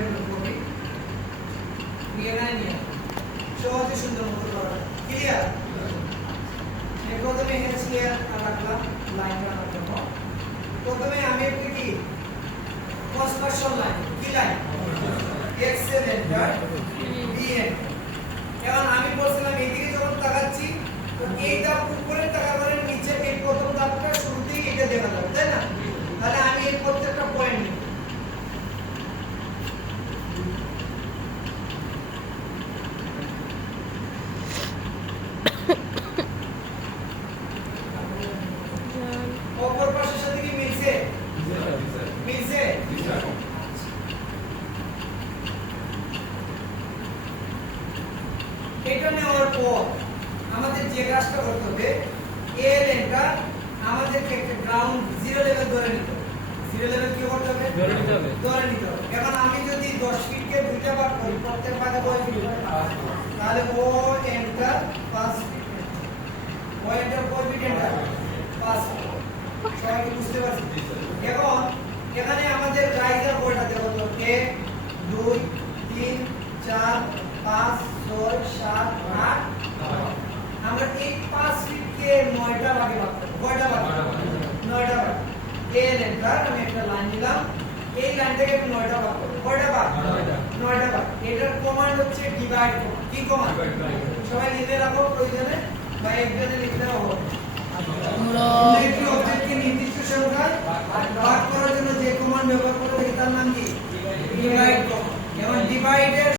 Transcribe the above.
Enter করি নিয়ে সহজে সুন্দর মতো করা ক্লিয়ার। প্রথমে এখানে ক্লিয়ার রাখলাম লাইন টানার জন্য। প্রথমে আমি একটি কি কনস্ট্রাকশন লাইন কি line excel enter B enter. এখন আমি বলছিলাম এইদিকে যখন তাকাচ্ছি তো এই ধাপ উপরে তাকাবার নিচে এই প্রথম ধাপটা শুরুতেই এটা দেখা যাবে তাই না? তাহলে আমি এই প্রত্যেকটা পয়েন্ট নিব অপর পাশের সাথে কি মিলছে মিলছে এটা নেওয়ার পর আমাদের যে কাজটা করতে হবে এ লেনটা আমাদের একটা গ্রাউন্ড জিরো লেভেল ধরে নিতে হবে। জিরো লেভেল কি করতে হবে ধরে নিতে হবে এখন আমি যদি 10 ফিট কে দুইটা ভাগ করি প্রত্যেক ভাগে কয় ফিট তাহলে ও এন্টার 5 ফিট ও এন্টার কয় ফিট এন্টার 5 ফিট। সবাই কি বুঝতে পারছেন? এখন এখানে আমাদের রাইজার কয়টা দেব তো 1 2 3 4 5 6 7 8 আমরা এই 5 ফিট কে 9টা ভাগে ভাগ করব। কয়টা ভাগ 9টা ভাগ। এই লেন্থটার আমি একটা লাইন দিলাম এই লাইনটাকে আমি 9টা ভাগ করব। কয়টা ভাগ 9টা ভাগ। এটার কমান্ড হচ্ছে ডিভাইড কমান্ড। কি কমান্ড সবাই লিখে রাখো প্রয়োজনে বা একজনে লিখলেও হবে। আমরা একটি অবজেক্টকে নির্দিষ্ট সংখ্যায় ভাগ করার জন্য যে কমান্ড ব্যবহার করব তার নাম কি ডিভাইড কমান্ড। এবং ডিভাইডের